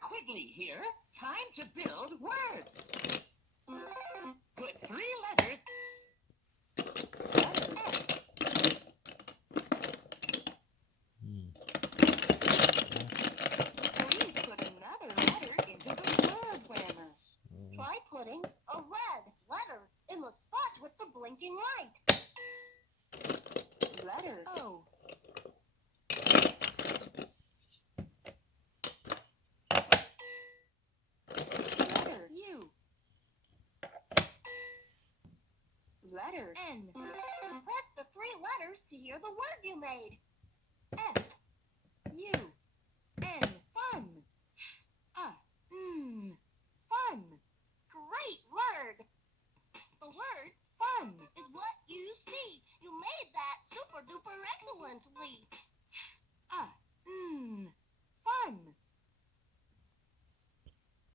Quigley here. Time to build words. Put 3 letters. Letter S. Please put another letter into the word Whammer. Try putting a red letter in the spot with the blinking light. Letter O. Letter U. Letter N. Press the 3 letters to hear the word you made. F. U. N. Fun. Fun. Great word! The word fun is what you see. You made that super duper excellently.